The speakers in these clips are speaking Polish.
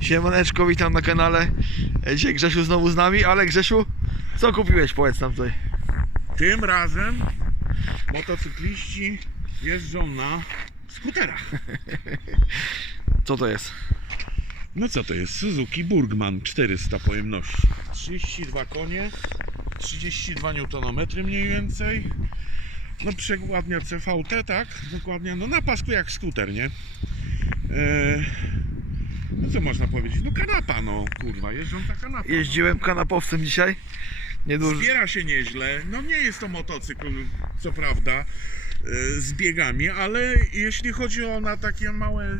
Siemaneczko, witam na kanale. E, Dzisiaj Grzesiu znowu z nami, ale Grzesiu, co kupiłeś? Powiedz nam tutaj. Tym razem motocykliści jeżdżą na skuterach. Co to jest? No co to jest? Suzuki Burgman 400 pojemności. 32 konie, 32 Nm mniej więcej. No przekładnia CVT, tak? Dokładnie. No na pasku jak skuter, nie? Eee, no co można powiedzieć? No kanapa, no kurwa, jeżdżąca kanapa. Jeździłem kanapowcem dzisiaj. Nieduży. Zbiera się nieźle. No nie jest to motocykl, co prawda, e, z biegami, ale jeśli chodzi o na takie małe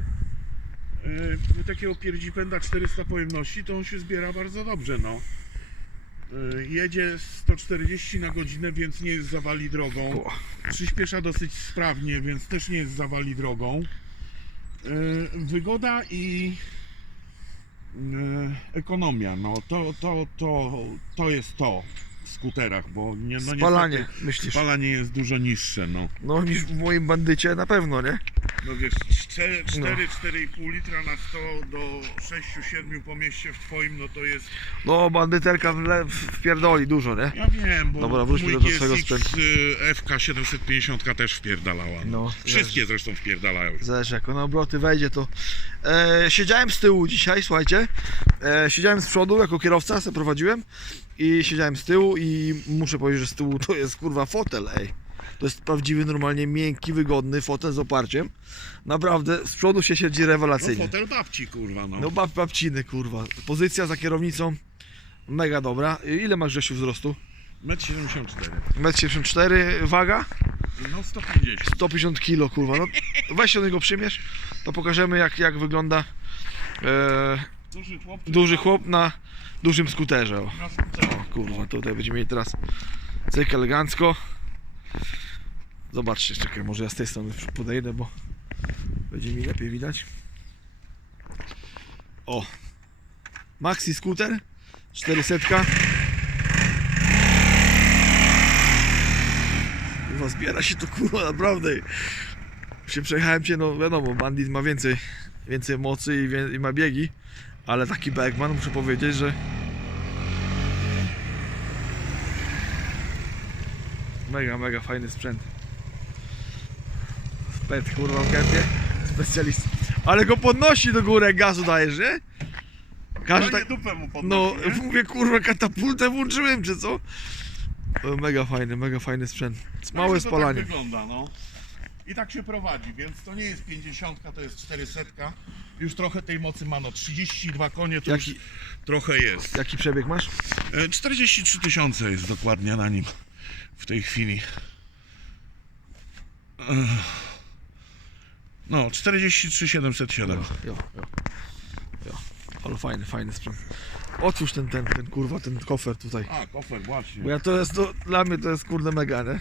e, takiego pierdzipęda 400 pojemności, to on się zbiera bardzo dobrze, no. E, Jedzie 140 na godzinę, więc nie jest zawali drogą. Przyspiesza dosyć sprawnie, więc też nie jest zawali drogą. E, Wygoda i ekonomia, no to, to, to, to jest to skuterach, bo nie, no Spalanie, niestety myślisz? spalanie jest dużo niższe, no. No niż w moim bandycie na pewno, nie? No wiesz, 4, 4 4,5 litra na 100 do 6-7 po mieście w twoim, no to jest, No bandyterka wle- wpierdoli dużo, nie? ja wiem, bo Dobra, wróćmy mój do twojego GSX, sprzętu. y, FK 750 też wpierdalała. No. No, Wszystkie zresztą wpierdalają. Zależy jak na obroty wejdzie to. E, siedziałem z tyłu dzisiaj, słuchajcie. E, siedziałem z przodu jako kierowca, se prowadziłem i siedziałem z tyłu i muszę powiedzieć, że z tyłu to jest kurwa fotel, ej. To jest prawdziwy, normalnie miękki, wygodny fotel z oparciem. Naprawdę z przodu się siedzi No rewelacyjnie. fotel babci, kurwa, no. No bab, babciny, kurwa. Pozycja za kierownicą mega dobra. Ile masz Grzesiu wzrostu? 1,74 m. 1,74 m, waga? No 150. 150 kg, kurwa. No, weź się do niego przymierz, to pokażemy jak, jak wygląda e, Duży chłop. duży chłop na dużym skuterze. O. O kurwa, tutaj będziemy mieli teraz cyk elegancko. Zobaczcie, czekaj, może ja z tej strony podejdę, bo będzie mi lepiej widać. O! Maxi skuter 400. Kurwa, zbiera się to kurwa naprawdę. Się przejechałem cię, no wiadomo, bandit ma więcej, więcej mocy i, wie, i ma biegi, ale taki Bergman muszę powiedzieć, że mega, mega fajny sprzęt. Spet kurwa w gębie, specjalista. Ale go podnosi do góry, gazu dajesz, nie? Każdy No tak, dupę mu no podnosi, nie? mówię kurwa katapultę włączyłem, czy co? Mega fajny, mega fajny sprzęt. Małe Także to spalanie. Tak wygląda, no. I tak się prowadzi, więc to nie jest 50, to jest 400. Już trochę tej mocy ma, no 32 konie to Jaki, już trochę jest. jaki przebieg masz? E, 43 tysiące jest dokładnie na nim w tej chwili. Ech. No, 43 707. Jo, jo, jo. jo. Ale fajny, fajny sprzęt. Otwórz ten, ten, ten kurwa, ten kofer tutaj. A, kofer, właśnie. Bo ja to jest, to, dla mnie to jest kurde mega, nie?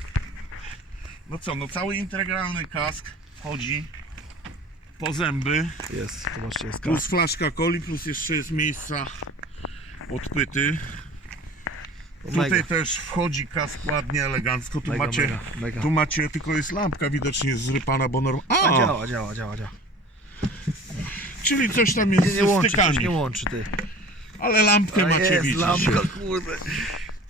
No co, no cały integralny kask wchodzi po zęby, Jest, zobaczcie, jest plus kask. flaszka coli, plus jeszcze jest miejsca odpyty. Tutaj też wchodzi kask ładnie, elegancko. Tu mega, macie, mega, mega. tu macie, tylko jest lampka widocznie zrypana, bo norm... A, działa, działa, działa, działa. czyli coś tam jest Nie, nie łączy, coś nie łączy, ty. Ale lampkę A macie jest widzieć. lampka, kurde.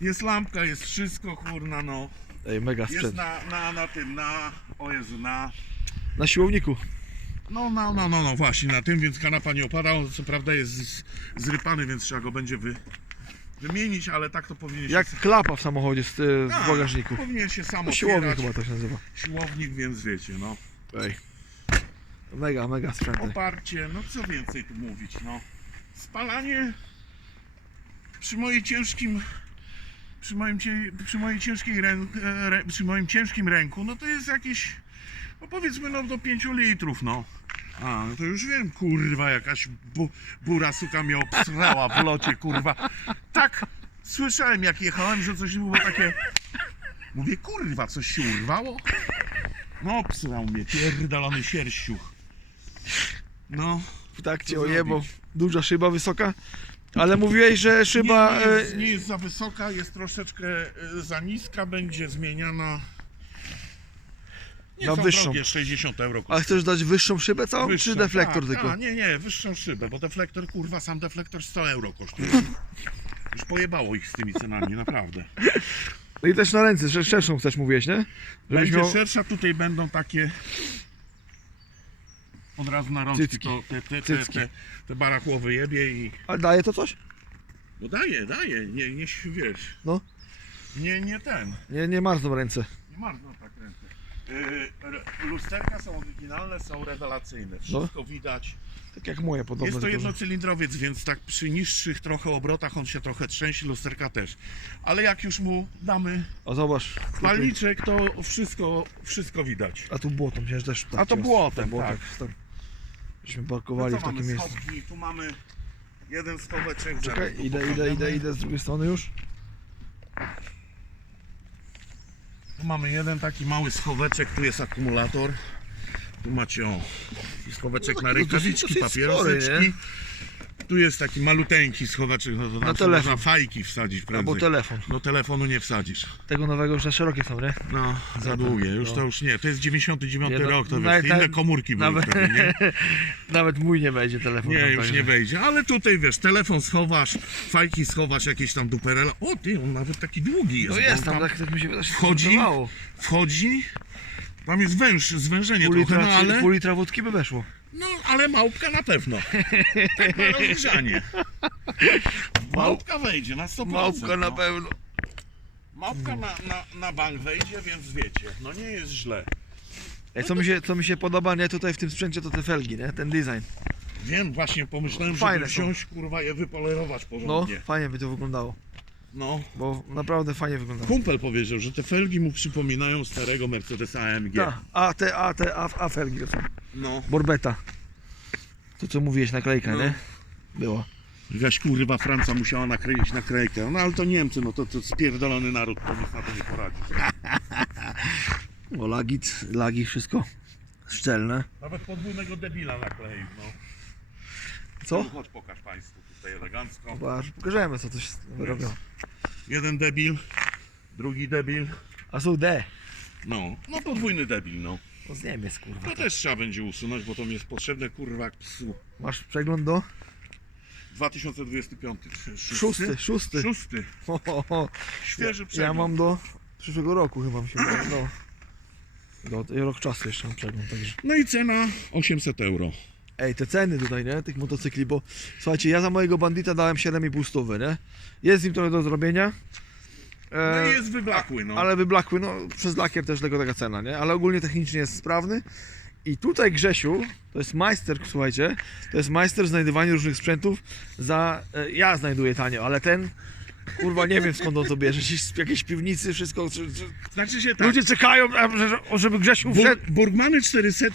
Jest lampka, jest wszystko, kurna, no. Ej, mega Jest sprzęt. na, na, na tym, na, o Jezu, na, Na siłowniku. no, no, no, no, no, właśnie na tym, więc kanapa nie opada, on co prawda jest z, zrypany, więc trzeba go będzie wy, wymienić, ale tak to powinien się... Jak klapa w samochodzie z, A, w bagażniku. Powinien się sam No, siłownik otwierać. chyba to się nazywa. Siłownik, więc wiecie, no. Ej. Mega, mega sprzęty. Oparcie, no co więcej tu mówić, no. Spalanie przy mojej ciężkim przy moim, przy mojej ciężkiej rę, przy moim ciężkim ręku, no to jest jakieś no powiedzmy no do 5 litrów, no. A, no to już wiem, kurwa, jakaś bu, bura suka mnie obsrała w locie, kurwa. Tak słyszałem jak jechałem, że coś było takie Mówię, kurwa, coś się urwało? No obsrał mnie, pierdolony sierściuch. No, Tak cię Co ojebał. zrobić? Duża szyba wysoka. Ale mówiłeś, że szyba... nie, nie, jest, e, nie jest za wysoka, jest troszeczkę e, za niska, będzie zmieniana. Nie Na są wyższą. drogie, 60 euro A kosztuje. chcesz dać wyższą szybę całą, czy Wyższą, deflektor tak, tylko? Tak, nie, nie, wyższą szybę, bo deflektor, kurwa, sam deflektor 100 euro kosztuje. Już pojebało ich z tymi cenami, naprawdę. No i też na ręce, sze- szerszą chcesz mówiłeś, nie? Żebyś Będzie miał... szersza, tutaj będą takie od razu na rączki, Cycki. to te, te, te, Cycki. te, te barachłowy jebie i... Ale daje to coś? No daje, daje, nie, nie wiesz. No. Nie, nie ten. Nie, nie marzną ręce. Nie marzną tak ręce. Yy, re- lusterka są oryginalne, są rewelacyjne. Wszystko widać. Tak jak moje podobne. Jest to tylko że- jednocylindrowiec, więc tak przy niższych trochę obrotach on się trochę trzęsie, lusterka też. Ale jak już mu damy O zobacz. palniczek, to wszystko, wszystko widać. A tu błoto, myślałem, że też tak A to jest. błotem, tak. Żeśmy No parkowali w takim miejscu. schowki, tu mamy jeden schoweczek. Czekaj, idę, idę, idę, idę z drugiej strony już. Tu mamy jeden taki mały schoweczek, tu jest akumulator. Tu macie o, schoweczek No, na rękawiczki, papieroseczki. Tu jest taki maluteńki schoweczek, no to tam telefon. można fajki wsadzić Albo prędzej. telefon. No telefonu nie wsadzisz. Tego nowego już za szerokie są, nie? No, za długie, już no. to już nie. To jest 99 Nie, no, rok, to wiesz, inne komórki były nawet- wtedy, nie? Nawet mój nie będzie telefon. Nie, tam, już także- nie wejdzie, ale tutaj wiesz, telefon schowasz, fajki schowasz, jakieś tam duperele. O ty, on nawet taki długi jest. No jest, on tam tak, tak mi się wydaje, wchodzi, wchodzi, tam jest węż, zwężenie Pół trochę, litra, no ale, pół litra wódki by weszło. No ale małpka na pewno. Tak na rozgrzanie. Małpka wejdzie na 100%. Małpka na no. pewno. Małpka na, na, na bank wejdzie, więc wiecie, no nie jest źle. Ej, co, mi się, co mi się podoba, nie, tutaj w tym sprzęcie to te felgi, nie? Ten design. Wiem, właśnie pomyślałem, Fajne żeby są. wziąć, kurwa, je wypolerować No, porządnie. fajnie by to wyglądało. No. Bo naprawdę fajnie wyglądało. Kumpel powiedział, że te felgi mu przypominają starego Mercedesa AMG. Ta, a te, a te, a, a felgi to są. No. Borbeta. To co mówiłeś, naklejka, No. nie? Była. Jakaś kurwa Franca musiała nakleić naklejkę. No ale to Niemcy, no to, to spierdolony naród, to nic na to nie poradzi. O, lagi, lagi, wszystko szczelne. Nawet podwójnego debila nakleił, no. Co? Chodź pokaż Państwu tutaj elegancko. Zobacz, pokażemy co coś robią. Jeden debil, drugi debil. A są D. No, no podwójny debil, no. To z Niemiec, kurwa. To też trzeba będzie usunąć, bo to mi jest potrzebne, kurwa, jak psu. Masz przegląd do? 2025. Szósty, szósty. Szósty. Ho, ho, ho. Świeży Ja przegląd. mam do przyszłego roku chyba mi się wydaje, no. Do, rok czasu jeszcze mam przegląd, także. No i cena 800 euro. Ej, te ceny tutaj, nie? Tych motocykli, bo słuchajcie, ja za mojego bandita dałem 7,5 stówy, nie? Jest z nim trochę do zrobienia. No E, i jest wyblakły, no. Ale wyblakły, no przez lakier też tego taka cena, nie? Ale ogólnie technicznie jest sprawny. I tutaj Grzesiu, to jest majster, słuchajcie, to jest majster w znajdywaniu różnych sprzętów za... E, ja znajduję tanio, ale ten, kurwa, nie wiem skąd on to bierze, z jakiejś piwnicy, wszystko... Czy, czy... Znaczy się tak. Ludzie czekają, żeby Grzesiu Bur, wszedł. Burgmany 400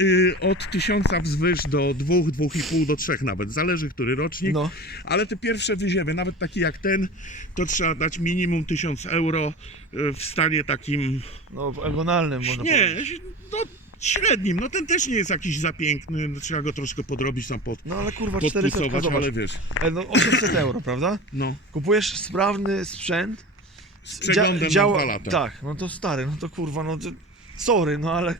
y, od 1000 wzwyż do 2, 2,5 do 3 nawet, zależy który rocznik. No. Ale te pierwsze wyziewy, nawet takie jak ten, to trzeba dać minimum 1000 euro y, w stanie takim, No, ergonalnym można nie, powiedzieć. no średnim, no ten też nie jest jakiś za piękny, no, trzeba go troszkę podrobić tam pod, No ale kurwa 400, podpusować, zobacz. ale wiesz, E, No 800 euro, prawda? no, Kupujesz sprawny sprzęt. z przeglądem na 2 lata. Tak, no to stary, no to kurwa, no to, sorry, no ale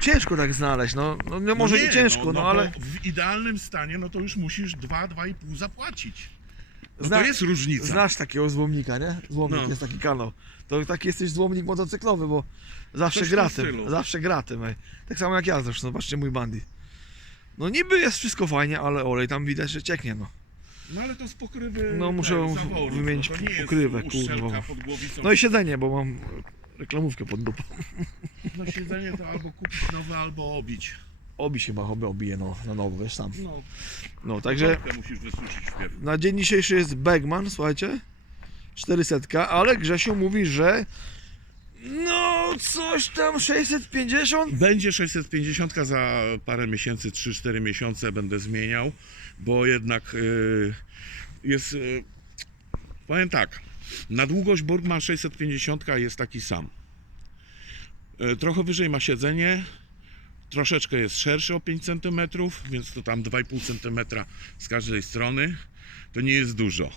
ciężko tak znaleźć, no, no nie, może nie, ciężko, no, ale bo w idealnym stanie, no to już musisz 2-2,5 zapłacić. No Zna- to jest różnica. znasz takiego złomnika, nie? Złomnik No. jest taki kanał. To taki jesteś złomnik motocyklowy, bo zawsze Coś w gra tym tym, stylu. zawsze gra tym, ej. Tak samo jak ja zresztą, zobaczcie mój bandit. No niby jest wszystko fajnie, ale olej tam widać, że cieknie, no. No ale to z pokrywy No, muszę ten, zaworów, wymienić no, to nie jest pokrywę, uszczelka kurwa. pod głowicą. No i siedzenie, bo mam reklamówkę pod dupą. No siedzenie to albo kupić nowe, albo obić. Obi się obie obije, no, na nowo, wiesz sam. No, No, także... Musisz wysuszyć. Na dzień dzisiejszy jest Begman, słuchajcie. 400, ale Grzesiu mówi, że no coś tam 650. Będzie 650 za parę miesięcy, 3-4 miesiące będę zmieniał, bo jednak y, jest... y, powiem tak, na długość Burgman 650 jest taki sam. Y, trochę wyżej ma siedzenie, troszeczkę jest szerszy o 5 cm, więc to tam 2,5 cm z każdej strony. To nie jest dużo.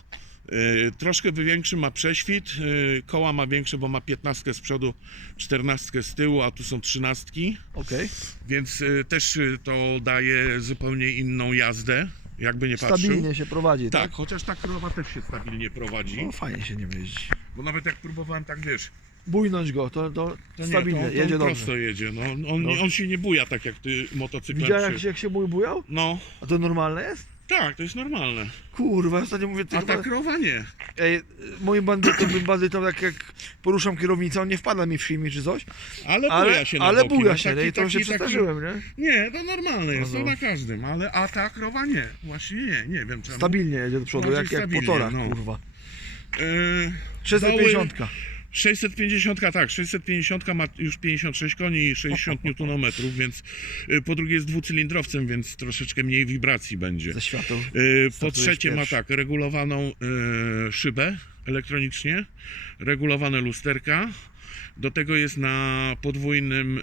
Y, troszkę większy ma prześwit, y, koła ma większe, bo ma 15 z przodu, 14 z tyłu, a tu są 13, Okej. więc y, też to daje zupełnie inną jazdę, jakby nie patrzył. Stabilnie się prowadzi, tak? Tak, chociaż ta krowa też się stabilnie prowadzi, No fajnie się nie jeździ. bo nawet jak próbowałem tak, wiesz, Bujnąć go, to, to, to nie, stabilnie, to, to jedzie on dobrze. prosto jedzie, no, on, No. on się nie buja tak jak ty motocyklem. Widziałeś jak przy- się, jak się mój bujał? No, A to normalne jest? tak, to jest normalne, Kurwa, ostatnio mówię, ty a chyba... ta krowa nie. Ej, moim bandytom, bandytom, jak, jak poruszam kierownicę, on nie wpada mi w szyjmi czy coś, Ale buja ale, się na ale boki, buja no, się, taki- nie? I trochę się taki- taki- przestarzyłem, nie? Nie, to normalne jest, No, to no. na każdym, ale a ta krowa nie, właśnie nie, nie wiem czemu. Stabilnie jedzie do przodu, Bardziej jak, jak stabilnie, potora, no. kurwa. Yy, 650. 650, tak, 650 ma już 56 koni i 60 Nm, więc y, po drugie jest dwucylindrowcem, więc troszeczkę mniej wibracji będzie. Ze. Y, Po trzecie ma tak, regulowaną y, szybę elektronicznie, regulowane lusterka. Do tego jest na podwójnym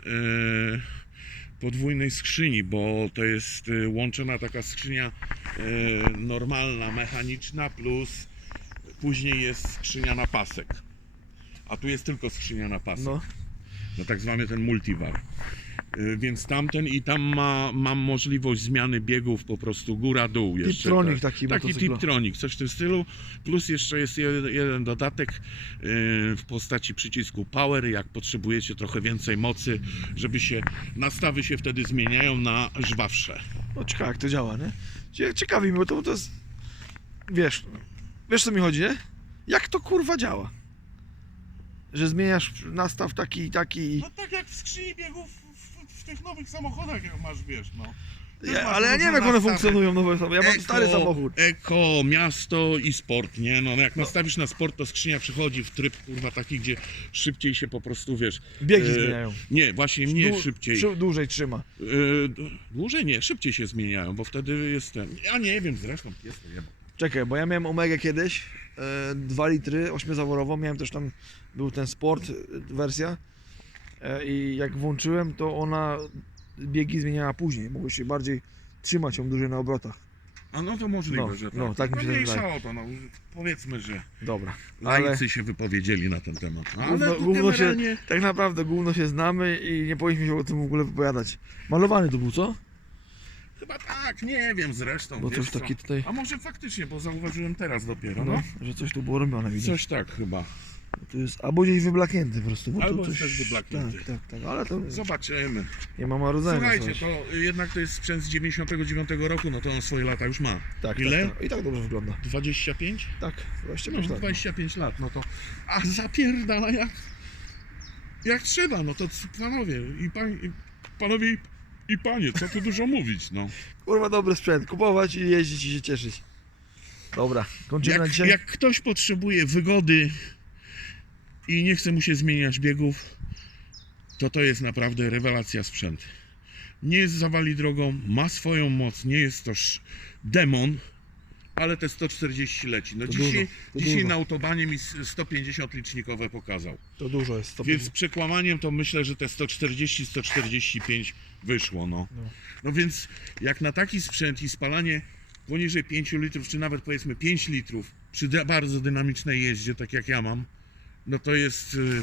podwójnej skrzyni, bo to jest łączona taka skrzynia normalna, mechaniczna plus później jest skrzynia na pasek. A tu jest tylko skrzynia na pasek No, no tak zwany ten multivar. Y, Więc tamten i tam ma, mam możliwość zmiany biegów po prostu góra-dół jeszcze. Tiptronic tak. taki Taki. Tiptronic, coś w tym stylu. Plus jeszcze jest jeden, jeden dodatek y, w postaci przycisku Power, jak potrzebujecie trochę więcej mocy, żeby się, nastawy się wtedy zmieniają na żwawsze. no ciekawe jak to działa, nie? Cie- Ciekawi mnie, bo to, to jest... Wiesz, wiesz co mi chodzi, nie? Jak to kurwa działa? Że zmieniasz nastaw taki i taki. No tak jak w skrzyni biegów w, w tych nowych samochodach, jak masz, wiesz, no. Ja, ale ja nie wiem jak one funkcjonują nowe samochody. Ja mam stary samochód. Eko, miasto i sport, nie? No jak nastawisz na sport, to skrzynia przechodzi w tryb kurwa taki, gdzie szybciej się po prostu, wiesz... Biegi e, zmieniają. Nie, właśnie nie Dłu- szybciej. Dłużej trzyma. E, dłużej nie, szybciej się zmieniają, bo wtedy jest ten... Ja nie wiem, zresztą jest to jeba. Czekaj, bo ja miałem Omegę kiedyś, e, 2 litry, 8-zaworową, miałem też tam, był ten sport e, wersja e, i jak włączyłem, to ona biegi zmieniała później, mogło się bardziej trzymać ją dłużej na obrotach. A no to możliwe, No, że tak. no, tak mi się też mniejsza wydaje. o to, no. Powiedzmy, że Dobra, ale laicy się wypowiedzieli na ten temat. No, ale gówno, się, generalnie... tak naprawdę gówno się znamy i nie powinniśmy się o tym w ogóle wypowiadać. Malowany to był, co? Chyba tak, nie wiem zresztą, Bo wiesz coś co. taki tutaj, A może faktycznie, bo zauważyłem teraz dopiero, no, no. że coś tu było robione, widać. Coś tak chyba. To jest, albo gdzieś wyblaknięty po prostu, bo Albo to coś... też wyblaknięty. Tak, tak, tak, ale to Zobaczymy. nie ma marudzenia. Słuchajcie, coś. to jednak to jest sprzęt z 99 roku, no to on swoje lata już ma. Tak, Ile? Tak, tak. I tak dobrze wygląda. 25? Tak, 25 No, lat. 25 lat, no to. A zapierdala jak. Jak trzeba, no to c- panowie i pań, i panowie i, i panie, co tu dużo mówić, no. Kurwa dobry sprzęt, kupować i jeździć i się cieszyć. Dobra, kończymy na Jak, dzisiaj. jak ktoś potrzebuje wygody i nie chce mu się zmieniać biegów, to to jest naprawdę rewelacja sprzęt. Nie jest zawali drogą, ma swoją moc, nie jest to sz- demon, ale te 140 leci. No To dzisiaj, dużo, to dzisiaj dużo. na autobanie mi s- 150 licznikowe pokazał. To dużo jest. To Więc z przekłamaniem to myślę, że te 140-145 wyszło, no. No. No więc jak na taki sprzęt i spalanie poniżej 5 litrów, czy nawet powiedzmy 5 litrów przy bardzo dynamicznej jeździe, tak jak ja mam, no to jest y,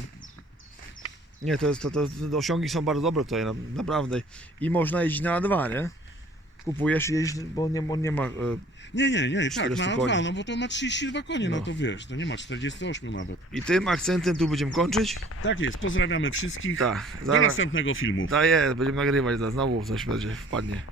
Nie, to jest, to, to, osiągi są bardzo dobre tutaj, na- naprawdę. I można jeździć na A2, nie? Kupujesz jeździsz, bo nie, on nie ma... Nie, nie, nie, tak, 400 na koni. A2, no bo to ma 32 konie, no. No. to wiesz, to nie ma 48 nawet. I tym akcentem tu będziemy kończyć. Tak jest, pozdrawiamy wszystkich. Tak, Do zaraz. następnego filmu. Tak jest, będziemy nagrywać, zaraz znowu coś będzie, wpadnie.